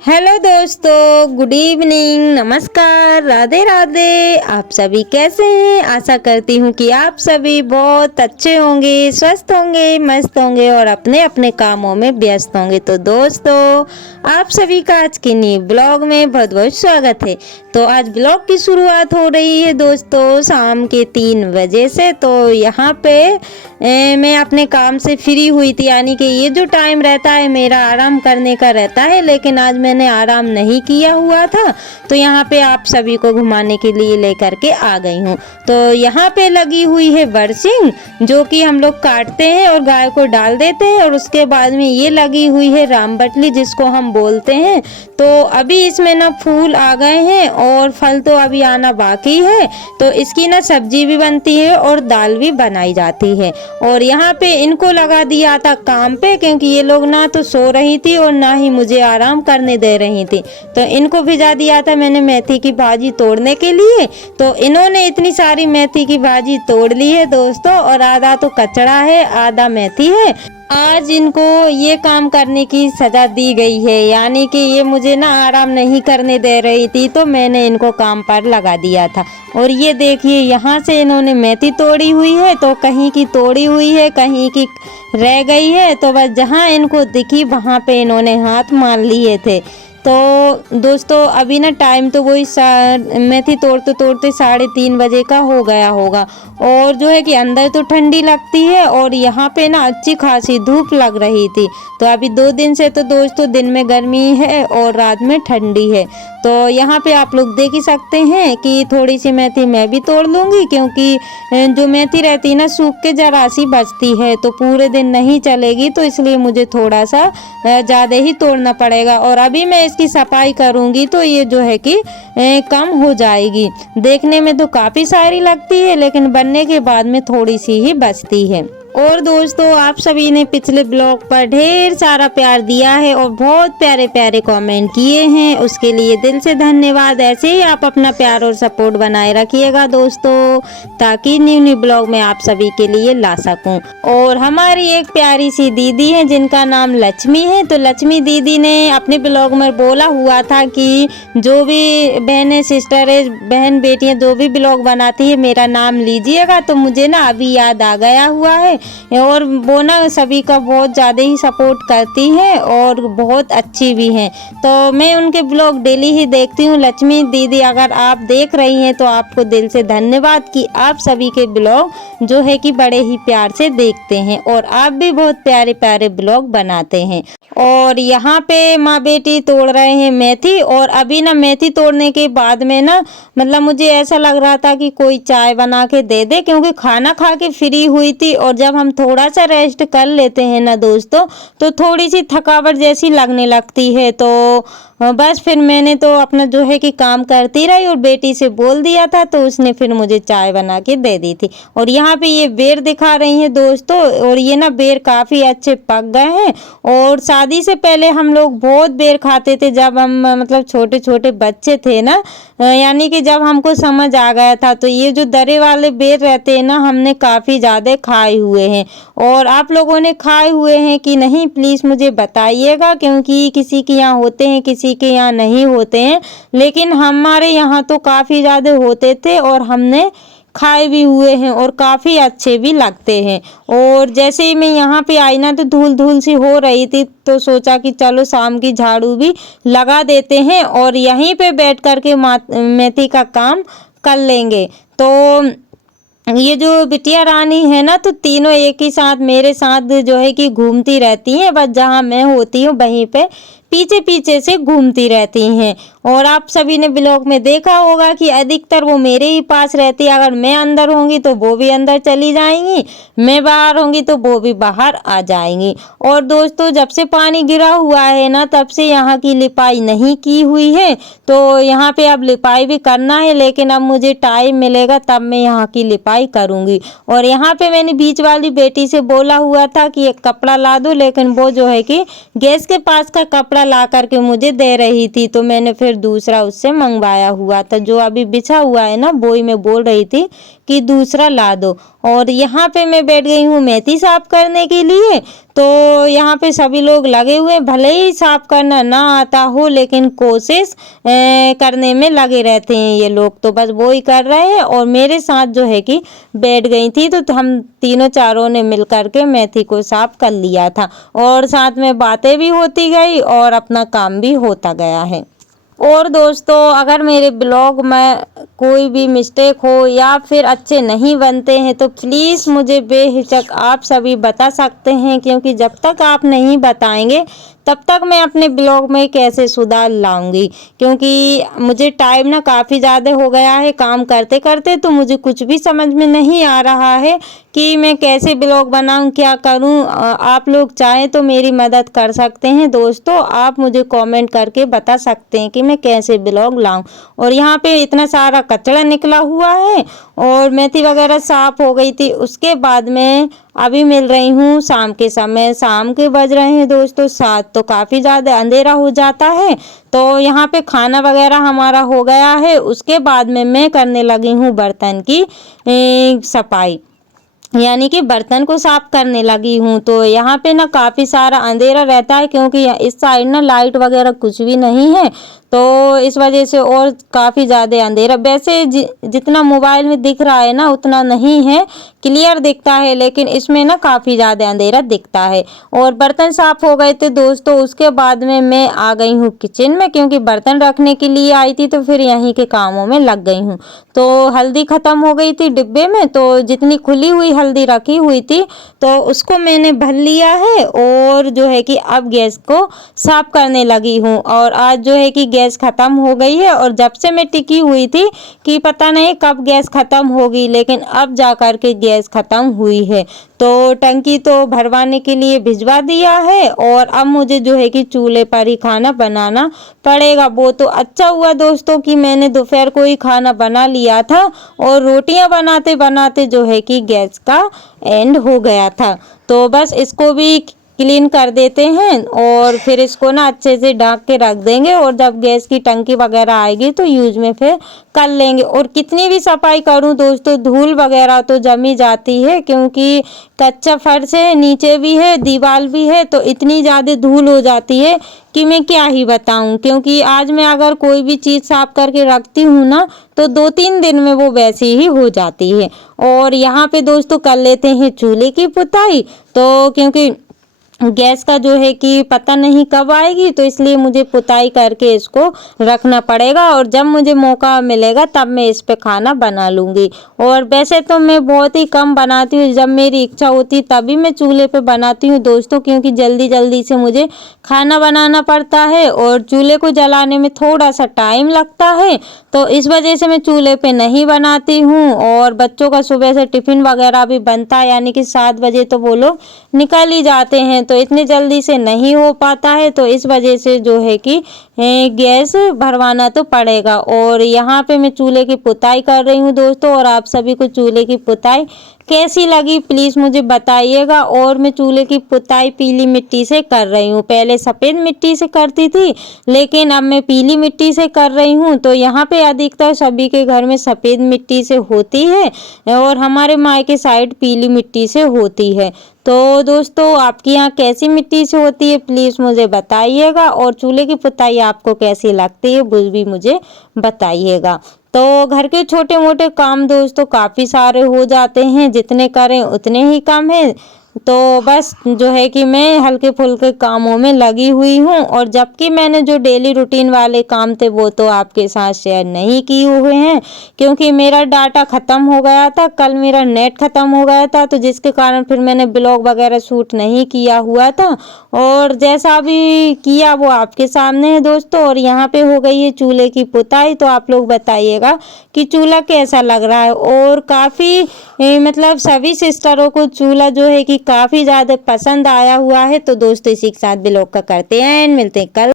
Hello दोस्तों, good evening, नमस्कार, राधे राधे। आप सभी कैसे हैं? आशा करती हूँ कि आप सभी बहुत अच्छे होंगे, स्वस्थ होंगे, मस्त होंगे और अपने अपने कामों में व्यस्त होंगे। तो दोस्तों, आप सभी का आज के नए ब्लॉग में बहुत बहुत स्वागत है। तो आज ब्लॉग की शुरुआत हो रही है दोस्तों शाम के 3 बजे से। तो यहाँ पे मैं अपने काम से फ्री हुई थी, यानी कि ये जो टाइम रहता है मेरा आराम करने का रहता है, लेकिन आज मैंने आराम नहीं किया हुआ था। तो यहाँ पे आप सभी को घुमाने के लिए लेकर के आ गई हूँ। तो यहाँ पे लगी हुई है बरसिंग, जो कि हम लोग काटते हैं और गाय को डाल देते हैं, और उसके बाद में ये लगी हुई है रामबटली, जिसको हम बोलते हैं। तो अभी इसमें ना फूल आ गए हैं और फल तो अभी आना बाकी है। तो इसकी ना सब्जी भी बनती है और दाल भी बनाई जाती है। और यहाँ पे इनको लगा दिया था काम पे, क्योंकि ये लोग ना तो सो रही थी और ना ही मुझे आराम करने दे रही थी। तो इनको भिजा दिया था मैंने मेथी की भाजी तोड़ने के लिए। तो इन्होंने इतनी सारी मेथी की भाजी तोड़ ली है दोस्तों, और आधा तो कचड़ा है, आधा मेथी है। आज इनको ये काम करने की सजा दी गई है, यानी कि ये मुझे ना आराम नहीं करने दे रही थी, तो मैंने इनको काम पर लगा दिया था। और ये देखिए, यहाँ से इन्होंने मेथी तोड़ी हुई है, तो कहीं की तोड़ी हुई है, कहीं की रह गई है। तो बस जहाँ इनको दिखी वहाँ पे इन्होंने हाथ मार लिए थे। तो दोस्तों, अभी ना टाइम तो वही मेथी तोड़ते तोड़ते 3:30 बजे का हो गया होगा। और जो है कि अंदर तो ठंडी लगती है और यहाँ पे ना अच्छी खासी धूप लग रही थी। तो अभी 2 दिन से तो दोस्तों दिन में गर्मी है और रात में ठंडी है। तो यहाँ पे आप लोग देख ही सकते हैं कि थोड़ी सी मेथी मैं भी तोड़ लूँगी, क्योंकि जो मेथी रहती है ना सूख के जरा सी बचती है, तो पूरे दिन नहीं चलेगी। तो इसलिए मुझे थोड़ा सा ज़्यादा ही तोड़ना पड़ेगा। और अभी मैं इसकी सफाई करूँगी तो ये जो है कि कम हो जाएगी। देखने में तो काफ़ी सारी लगती है, लेकिन बनने के बाद में थोड़ी सी ही बचती है। और दोस्तों, आप सभी ने पिछले ब्लॉग पर ढेर सारा प्यार दिया है और बहुत प्यारे प्यारे कमेंट किए हैं, उसके लिए दिल से धन्यवाद। ऐसे ही आप अपना प्यार और सपोर्ट बनाए रखिएगा दोस्तों, ताकि न्यू ब्लॉग में आप सभी के लिए ला सकूं। और हमारी एक प्यारी सी दीदी है जिनका नाम लक्ष्मी है। तो लक्ष्मी दीदी ने अपने ब्लॉग में बोला हुआ था कि जो भी बहनें, सिस्टरें, बहन बेटियां जो भी ब्लॉग बनाती है मेरा नाम लीजिएगा। तो मुझे ना अभी याद आ गया हुआ है। और वो ना सभी का बहुत ज़्यादा ही सपोर्ट करती है और बहुत अच्छी भी हैं। तो मैं उनके ब्लॉग डेली ही देखती हूँ। लक्ष्मी दीदी, अगर आप देख रही हैं तो आपको दिल से धन्यवाद कि आप सभी के ब्लॉग जो है कि बड़े ही प्यार से देखते हैं, और आप भी बहुत प्यारे प्यारे ब्लॉग बनाते हैं। और यहाँ पे माँ बेटी तोड़ रहे हैं मेथी। और अभी ना मेथी तोड़ने के बाद में ना मतलब मुझे ऐसा लग रहा था कि कोई चाय बना के दे दे, क्योंकि खाना खा के फ्री हुई थी। और जब हम थोड़ा सा रेस्ट कर लेते हैं ना दोस्तों, तो थोड़ी सी थकावट जैसी लगने लगती है। तो बस फिर मैंने तो अपना जो है कि काम करती रही और बेटी से बोल दिया था, तो उसने फिर मुझे चाय बना के दे दी थी। और यहाँ पे ये बेर दिखा रही हैं दोस्तों, और ये ना बेर काफ़ी अच्छे पक गए हैं। और शादी से पहले हम लोग बहुत बेर खाते थे, जब हम मतलब छोटे छोटे बच्चे थे ना, यानी कि जब हमको समझ आ गया था। तो ये जो दरे वाले बेर रहते हैं ना, हमने काफ़ी ज़्यादा खाए हुए हैं। और आप लोगों ने खाए हुए हैं कि नहीं, प्लीज़ मुझे बताइएगा, क्योंकि किसी के यहाँ होते हैं, किसी के यहाँ नहीं होते हैं, लेकिन हमारे यहाँ तो काफ़ी ज़्यादा होते थे और हमने खाए भी हुए हैं और काफ़ी अच्छे भी लगते हैं। और जैसे ही मैं यहाँ पे आई ना, तो धूल धूल सी हो रही थी, तो सोचा कि चलो शाम की झाड़ू भी लगा देते हैं और यहीं पे बैठ कर के मेथी का काम कर लेंगे। तो ये जो बिटिया रानी है ना, तो तीनों एक ही साथ मेरे साथ जो है कि घूमती रहती हैं। बस जहाँ मैं होती हूँ वहीं पे पीछे पीछे से घूमती रहती हैं। और आप सभी ने ब्लॉग में देखा होगा कि अधिकतर वो मेरे ही पास रहती है। अगर मैं अंदर होंगी तो वो भी अंदर चली जाएंगी, मैं बाहर होंगी तो वो भी बाहर आ जाएंगी। और दोस्तों, जब से पानी गिरा हुआ है ना, तब से यहाँ की लिपाई नहीं की हुई है। तो यहाँ पे अब लिपाई भी करना है, लेकिन अब मुझे टाइम मिलेगा तब मैं यहाँ की लिपाई करूँगी। और यहाँ पे मैंने बीच वाली बेटी से बोला हुआ था कि एक कपड़ा ला दो, लेकिन वो जो है कि गैस के पास का कपड़ा ला करके मुझे दे रही थी। तो मैंने फिर दूसरा उससे मंगवाया हुआ था, जो अभी बिछा हुआ है ना, वो ही मैं बोल रही थी कि दूसरा ला दो। और यहाँ पे मैं बैठ गई हूँ मेथी साफ करने के लिए। तो यहाँ पे सभी लोग लगे हुए, भले ही साफ करना ना आता हो लेकिन कोशिश करने में लगे रहते हैं ये लोग, तो बस वो ही कर रहे हैं। और मेरे साथ जो है कि बैठ गई थी, तो हम तीनों चारों ने मिल करके मेथी को साफ कर लिया था और साथ में बातें भी होती गई और अपना काम भी होता गया है। और दोस्तों, अगर मेरे ब्लॉग में कोई भी मिस्टेक हो या फिर अच्छे नहीं बनते हैं तो प्लीज़ मुझे बेहिचक आप सभी बता सकते हैं, क्योंकि जब तक आप नहीं बताएंगे तब तक मैं अपने ब्लॉग में कैसे सुधार लाऊंगी। क्योंकि मुझे टाइम ना काफ़ी ज़्यादा हो गया है काम करते करते, तो मुझे कुछ भी समझ में नहीं आ रहा है कि मैं कैसे ब्लॉग बनाऊं, क्या करूं। आप लोग चाहें तो मेरी मदद कर सकते हैं दोस्तों, आप मुझे कमेंट करके बता सकते हैं कि मैं कैसे ब्लॉग लाऊं। और यहाँ पे इतना सारा कचरा निकला हुआ है और मेथी वगैरह साफ हो गई थी। उसके बाद में अभी मिल रही हूँ शाम के समय, शाम के बज रहे हैं दोस्तों 7, तो काफ़ी ज़्यादा अंधेरा हो जाता है। तो यहाँ पे खाना वगैरह हमारा हो गया है। उसके बाद में मैं करने लगी हूँ बर्तन की सफाई, यानी कि बर्तन को साफ करने लगी हूँ। तो यहाँ पे ना काफ़ी सारा अंधेरा रहता है, क्योंकि इस साइड ना लाइट वगैरह कुछ भी नहीं है, तो इस वजह से और काफ़ी ज़्यादा अंधेरा। वैसे जितना मोबाइल में दिख रहा है ना उतना नहीं है, क्लियर दिखता है, लेकिन इसमें ना काफ़ी ज़्यादा अंधेरा दिखता है। और बर्तन साफ हो गए थे दोस्तों। उसके बाद में मैं आ गई हूँ किचन में, क्योंकि बर्तन रखने के लिए आई थी, तो फिर यहीं के कामों में लग गई हूँ। तो हल्दी ख़त्म हो गई थी डिब्बे में, तो जितनी खुली हुई हल्दी रखी हुई थी तो उसको मैंने भर लिया है और जो है कि अब गैस को साफ करने लगी हूँ। और आज जो है कि गैस ख़त्म हो गई है, और जब से मैं टिकी हुई थी कि पता नहीं कब गैस ख़त्म होगी, लेकिन अब जा कर के गैस ख़त्म हुई है। तो टंकी तो भरवाने के लिए भिजवा दिया है और अब मुझे जो है कि चूल्हे पर ही खाना बनाना पड़ेगा। वो तो अच्छा हुआ दोस्तों कि मैंने दोपहर को ही खाना बना लिया था और रोटियां बनाते बनाते जो है कि गैस का एंड हो गया था। तो बस इसको भी क्लीन कर देते हैं और फिर इसको ना अच्छे से ढक के रख देंगे, और जब गैस की टंकी वगैरह आएगी तो यूज में फिर कर लेंगे। और कितनी भी सफाई करूं दोस्तों, धूल वगैरह तो जमी जाती है, क्योंकि कच्चा फर्श है, नीचे भी है, दीवार भी है, तो इतनी ज़्यादा धूल हो जाती है कि मैं क्या ही बताऊं। क्योंकि आज मैं अगर कोई भी चीज़ साफ करके रखती हूँ ना तो 2-3 दिन में वो वैसी ही हो जाती है। और यहाँ पे दोस्तों कर लेते हैं चूल्हे की पुताई, तो क्योंकि गैस का जो है कि पता नहीं कब आएगी, तो इसलिए मुझे पुताई करके इसको रखना पड़ेगा, और जब मुझे मौका मिलेगा तब मैं इस पे खाना बना लूँगी। और वैसे तो मैं बहुत ही कम बनाती हूँ, जब मेरी इच्छा होती तभी मैं चूल्हे पे बनाती हूँ दोस्तों, क्योंकि जल्दी जल्दी से मुझे खाना बनाना पड़ता है और चूल्हे को जलाने में थोड़ा सा टाइम लगता है, तो इस वजह से मैं चूल्हे पे नहीं बनाती हूँ। और बच्चों का सुबह से टिफ़िन वगैरह भी बनता है, यानी कि 7 बजे तो वो लोग निकल ही जाते हैं, तो इतनी जल्दी से नहीं हो पाता है, तो इस वजह से जो है कि गैस भरवाना तो पड़ेगा। और यहाँ पे मैं चूल्हे की पुताई कर रही हूँ दोस्तों, और आप सभी को चूल्हे की पुताई कैसी लगी प्लीज़ मुझे बताइएगा। और मैं चूल्हे की पुताई पीली मिट्टी से कर रही हूँ, पहले सफ़ेद मिट्टी से करती थी लेकिन अब मैं पीली मिट्टी से कर रही हूँ। तो यहाँ पे अधिकतर सभी के घर में सफ़ेद मिट्टी से होती है और हमारे मायके साइड पीली मिट्टी से होती है। तो दोस्तों, आपके यहाँ कैसी मिट्टी से होती है प्लीज़ मुझे बताइएगा, और चूल्हे की पुताई आपको कैसी लगती है वो भी मुझे बताइएगा। तो घर के छोटे मोटे काम दोस्तों काफ़ी सारे हो जाते हैं, जितने करें उतने ही कम है। तो बस जो है कि मैं हल्के फुल्के कामों में लगी हुई हूँ, और जबकि मैंने जो डेली रूटीन वाले काम थे वो तो आपके साथ शेयर नहीं किए हुए हैं, क्योंकि मेरा डाटा ख़त्म हो गया था, कल मेरा नेट ख़त्म हो गया था, तो जिसके कारण फिर मैंने ब्लॉग वगैरह शूट नहीं किया हुआ था। और जैसा भी किया वो आपके सामने है दोस्तों। और यहाँ पे हो गई है चूल्हे की पुताई, तो आप लोग बताइएगा कि चूल्हा कैसा लग रहा है। और काफ़ी मतलब सभी सिस्टरों को चूल्हा जो है कि काफ़ी ज़्यादा पसंद आया हुआ है। तो दोस्तों, इसी के साथ ब्लॉग का करते हैं एंड मिलते हैं कल।